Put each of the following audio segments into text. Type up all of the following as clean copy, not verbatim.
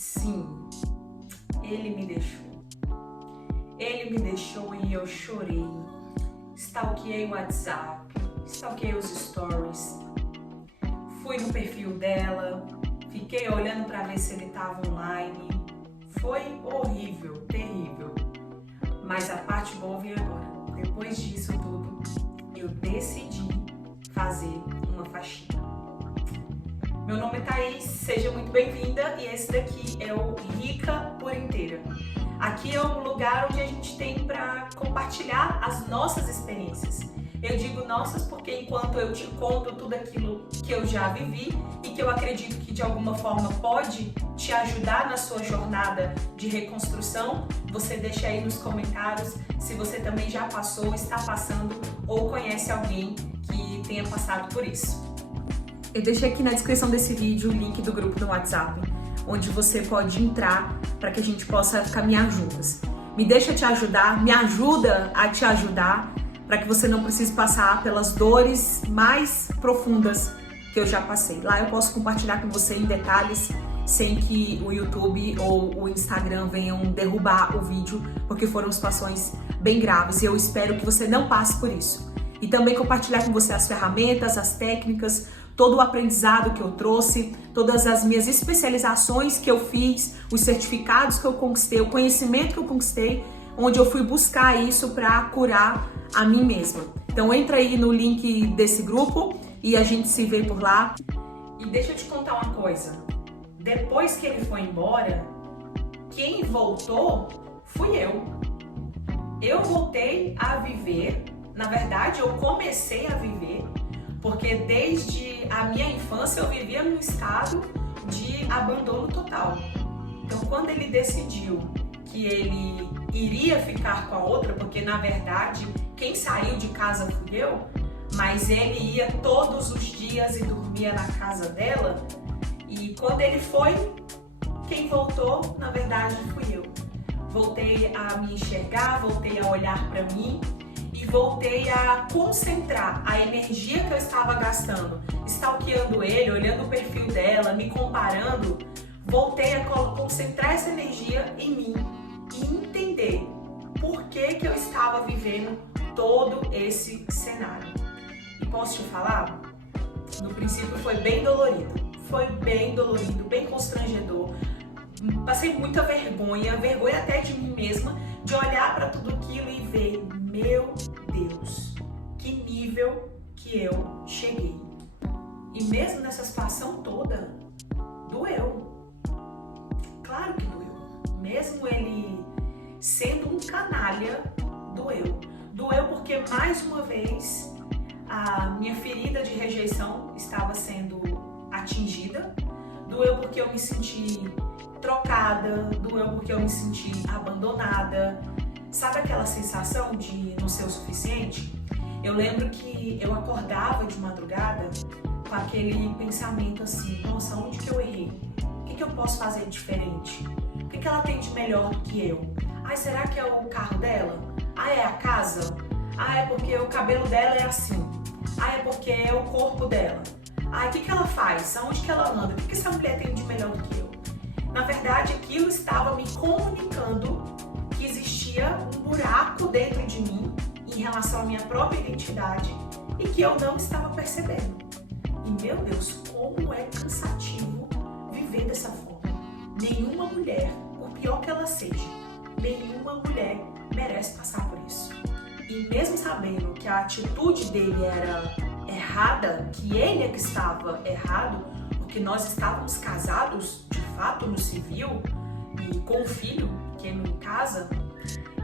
Sim, ele me deixou. Ele me deixou e eu chorei. Stalkeei o WhatsApp, stalkeei os stories. Fui no perfil dela, fiquei olhando para ver se ele estava online. Foi horrível, terrível. Mas a parte boa vem agora. Depois disso tudo, eu decidi fazer uma faxina. Meu nome é Thaís, seja muito bem-vinda e esse daqui é o Rica por Inteira. Aqui é um lugar onde a gente tem para compartilhar as nossas experiências. Eu digo nossas porque enquanto eu te conto tudo aquilo que eu já vivi e que eu acredito que de alguma forma pode te ajudar na sua jornada de reconstrução, você deixa aí nos comentários se você também já passou, está passando ou conhece alguém que tenha passado por isso. Eu deixei aqui na descrição desse vídeo o link do grupo no WhatsApp, onde você pode entrar para que a gente possa caminhar juntas. Me deixa te ajudar, me ajuda a te ajudar, para que você não precise passar pelas dores mais profundas que eu já passei. Lá eu posso compartilhar com você em detalhes, sem que o YouTube ou o Instagram venham derrubar o vídeo, porque foram situações bem graves e eu espero que você não passe por isso. E também compartilhar com você as ferramentas, as técnicas, todo o aprendizado que eu trouxe, todas as minhas especializações que eu fiz, os certificados que eu conquistei, o conhecimento que eu conquistei, onde eu fui buscar isso para curar a mim mesma. Então entra aí no link desse grupo e a gente se vê por lá. E deixa eu te contar uma coisa. Depois que ele foi embora, quem voltou fui eu. Eu voltei a viver, na verdade eu comecei a viver, porque desde a minha infância eu vivia num estado de abandono total. Então quando ele decidiu que ele iria ficar com a outra, porque na verdade quem saiu de casa fui eu, mas ele ia todos os dias e dormia na casa dela, e quando ele foi, quem voltou na verdade fui eu. Voltei a me enxergar, voltei a olhar para mim e voltei a concentrar a energia que eu estava gastando, stalkeando ele, olhando o perfil dela, me comparando. Voltei a concentrar essa energia em mim e entender por que eu estava vivendo todo esse cenário. E posso te falar? No princípio foi bem dolorido, bem constrangedor. Passei muita vergonha até de mim mesma, de olhar para tudo aquilo e ver, meu Deus, que nível que eu cheguei. E mesmo nessa situação toda, doeu. Claro que doeu. Mesmo ele sendo um canalha, doeu. Doeu porque, mais uma vez, a minha ferida de rejeição estava sendo atingida. Doeu porque eu me senti trocada, doeu porque eu me senti abandonada. Sabe aquela sensação de não ser o suficiente? Eu lembro que eu acordava de madrugada com aquele pensamento assim, nossa, onde que eu errei? O que eu posso fazer diferente? O que ela tem de melhor do que eu? Ai, será que é o carro dela? Ah, é a casa? Ah, é porque o cabelo dela é assim? Ah, é porque é o corpo dela? Ah, o que ela faz? Aonde que ela anda? O que essa mulher tem de melhor do que eu? Na verdade, aquilo estava me comunicando que existia um buraco dentro de mim em relação à minha própria identidade e que eu não estava percebendo. E, meu Deus, como é cansativo viver dessa forma. Nenhuma mulher, por pior que ela seja, nenhuma mulher merece passar por isso. E mesmo sabendo que a atitude dele era errada, que ele é que estava errado, porque nós estávamos casados, de fato, no civil, e com um filho pequeno em casa,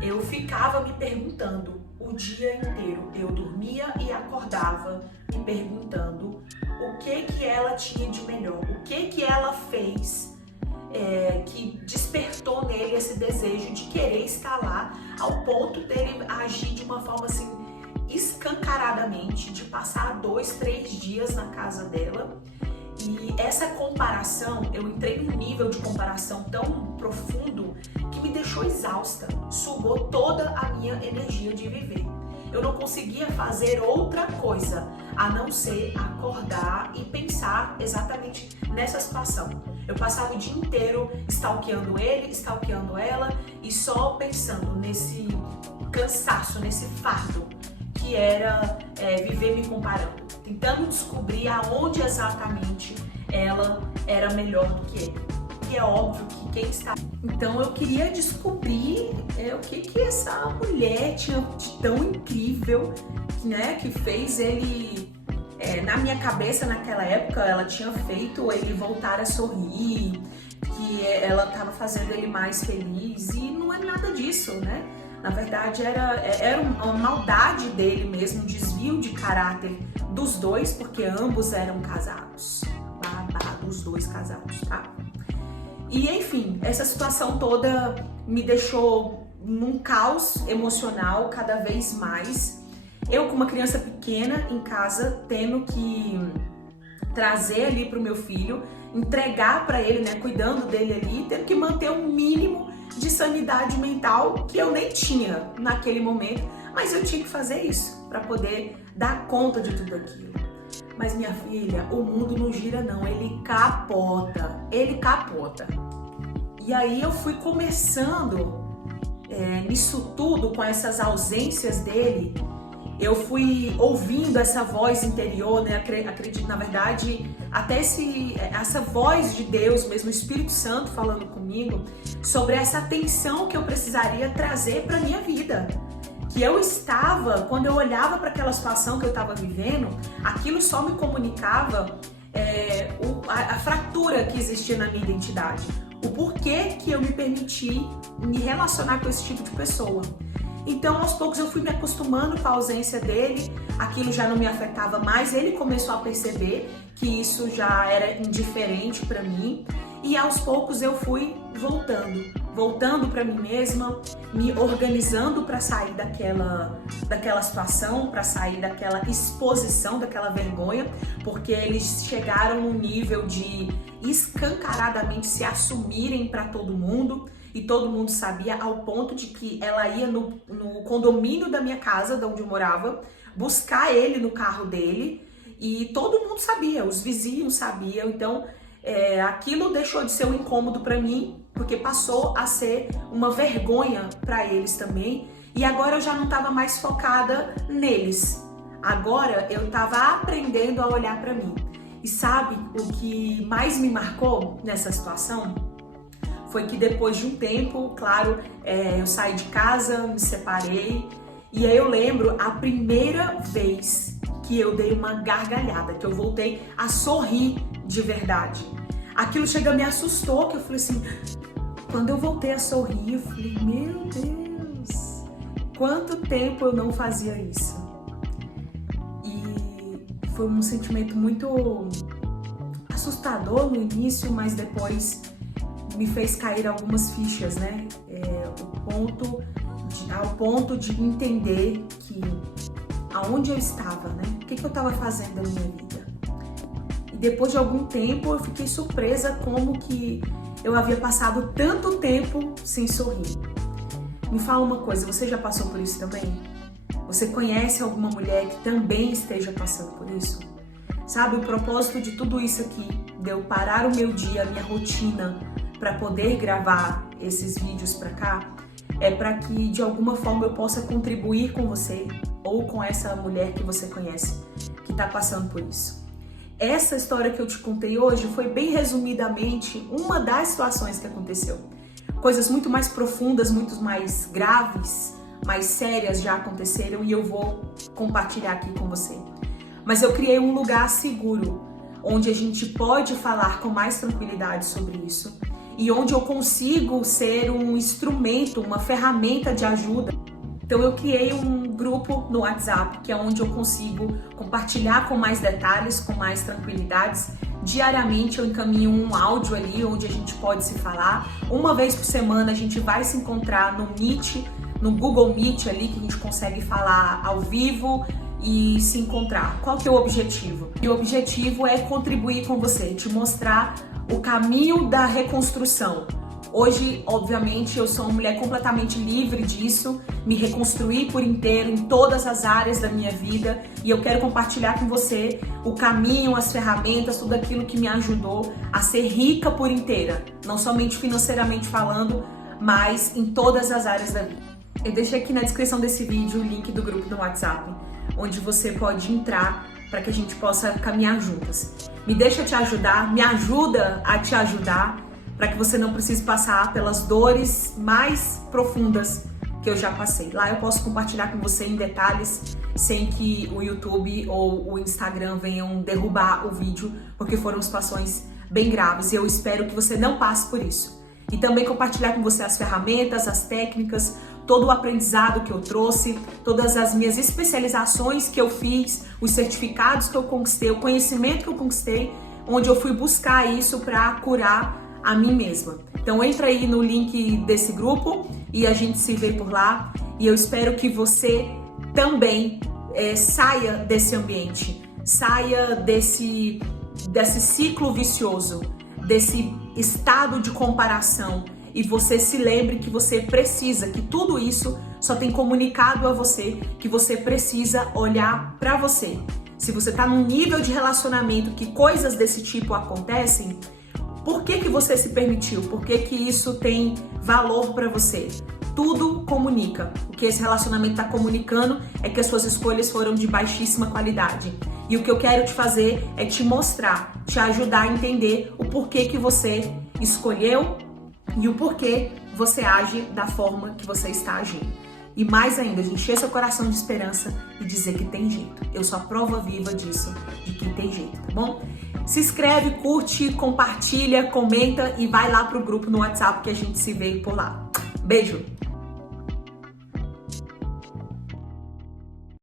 eu ficava me perguntando o dia inteiro. Eu dormia e acordava me perguntando o que ela tinha de melhor, o que ela fez que despertou nele esse desejo de querer estar lá, ao ponto dele agir de uma forma assim escancaradamente, de passar 2, 3 dias na casa dela E essa comparação, eu entrei num nível de comparação tão profundo que me deixou exausta, sugou toda a minha energia de viver. Eu não conseguia fazer outra coisa a não ser acordar e pensar exatamente nessa situação. Eu passava o dia inteiro stalkeando ele, stalkeando ela e só pensando nesse cansaço, nesse fardo que era viver me comparando, tentando descobrir aonde exatamente ela era melhor do que ele. E é óbvio que quem está... Então eu queria descobrir o que essa mulher tinha de tão incrível, né, que fez ele... na minha cabeça, naquela época, ela tinha feito ele voltar a sorrir, que ela estava fazendo ele mais feliz, e não é nada disso, né? Na verdade, era uma maldade dele mesmo, um desvio de caráter dos dois, porque ambos eram casados. Babado, os dois casados, tá? E, enfim, essa situação toda me deixou num caos emocional cada vez mais. Eu, com uma criança pequena em casa, tendo que trazer ali pro meu filho, entregar para ele, né, cuidando dele ali, tendo que manter um mínimo de sanidade mental que eu nem tinha naquele momento, mas eu tinha que fazer isso para poder dar conta de tudo aquilo. Mas minha filha, o mundo não gira não, ele capota. E aí eu fui começando nisso tudo, com essas ausências dele, eu fui ouvindo essa voz interior, né? Acredito, na verdade, até essa voz de Deus mesmo, o Espírito Santo falando comigo sobre essa atenção que eu precisaria trazer para minha vida. Que eu estava, quando eu olhava para aquela situação que eu estava vivendo, aquilo só me comunicava a fratura que existia na minha identidade. O porquê que eu me permiti me relacionar com esse tipo de pessoa. Então, aos poucos, eu fui me acostumando com a ausência dele, aquilo já não me afetava mais, ele começou a perceber que isso já era indiferente para mim, e aos poucos eu fui voltando para mim mesma, me organizando para sair daquela situação, para sair daquela exposição, daquela vergonha, porque eles chegaram num nível de escancaradamente se assumirem para todo mundo, e todo mundo sabia, ao ponto de que ela ia no condomínio da minha casa, de onde eu morava, buscar ele no carro dele, e todo mundo sabia, os vizinhos sabiam. Então aquilo deixou de ser um incômodo para mim, porque passou a ser uma vergonha para eles também, e agora eu já não estava mais focada neles, agora eu estava aprendendo a olhar para mim. E sabe o que mais me marcou nessa situação? Foi que depois de um tempo, claro, eu saí de casa, me separei, e aí eu lembro a primeira vez que eu dei uma gargalhada, que eu voltei a sorrir de verdade. Aquilo me assustou, que eu falei assim, quando eu voltei a sorrir, eu falei, meu Deus, quanto tempo eu não fazia isso. E foi um sentimento muito assustador no início, mas depois me fez cair algumas fichas, né? Ao ponto de entender que aonde eu estava, né? O que eu estava fazendo na minha vida. E depois de algum tempo eu fiquei surpresa como que eu havia passado tanto tempo sem sorrir. Me fala uma coisa, você já passou por isso também? Você conhece alguma mulher que também esteja passando por isso? Sabe, o propósito de tudo isso aqui, de eu parar o meu dia, a minha rotina, para poder gravar esses vídeos para cá, é para que de alguma forma eu possa contribuir com você ou com essa mulher que você conhece que está passando por isso. Essa história que eu te contei hoje foi bem resumidamente uma das situações que aconteceu. Coisas muito mais profundas, muito mais graves, mais sérias já aconteceram e eu vou compartilhar aqui com você. Mas eu criei um lugar seguro, onde a gente pode falar com mais tranquilidade sobre isso, e onde eu consigo ser um instrumento, uma ferramenta de ajuda. Então eu criei um grupo no WhatsApp, que é onde eu consigo compartilhar com mais detalhes, com mais tranquilidades. Diariamente eu encaminho um áudio ali, onde a gente pode se falar. Uma vez por semana a gente vai se encontrar no Meet, no Google Meet ali, que a gente consegue falar ao vivo e se encontrar. Qual que é o objetivo? E o objetivo é contribuir com você, te mostrar o caminho da reconstrução. Hoje, obviamente, eu sou uma mulher completamente livre disso, me reconstruí por inteiro em todas as áreas da minha vida e eu quero compartilhar com você o caminho, as ferramentas, tudo aquilo que me ajudou a ser rica por inteira, não somente financeiramente falando, mas em todas as áreas da vida. Eu deixei aqui na descrição desse vídeo o link do grupo no WhatsApp, onde você pode entrar para que a gente possa caminhar juntas. Me deixa te ajudar, me ajuda a te ajudar, para que você não precise passar pelas dores mais profundas que eu já passei. Lá eu posso compartilhar com você em detalhes, sem que o YouTube ou o Instagram venham derrubar o vídeo, porque foram situações bem graves e eu espero que você não passe por isso. E também compartilhar com você as ferramentas, as técnicas, todo o aprendizado que eu trouxe, todas as minhas especializações que eu fiz, os certificados que eu conquistei, o conhecimento que eu conquistei, onde eu fui buscar isso para curar a mim mesma. Então entra aí no link desse grupo e a gente se vê por lá e eu espero que você também saia desse ambiente, saia desse ciclo vicioso, desse estado de comparação e você se lembre que você precisa, que tudo isso só tem comunicado a você que você precisa olhar para você. Se você tá num nível de relacionamento que coisas desse tipo acontecem, por que você se permitiu? Por que isso tem valor para você? Tudo comunica. O que esse relacionamento está comunicando é que as suas escolhas foram de baixíssima qualidade. E o que eu quero te fazer é te mostrar, te ajudar a entender o porquê que você escolheu e o porquê você age da forma que você está agindo. E mais ainda, de encher seu coração de esperança e dizer que tem jeito. Eu sou a prova viva disso, de que tem jeito, tá bom? Se inscreve, curte, compartilha, comenta e vai lá pro grupo no WhatsApp que a gente se vê por lá. Beijo!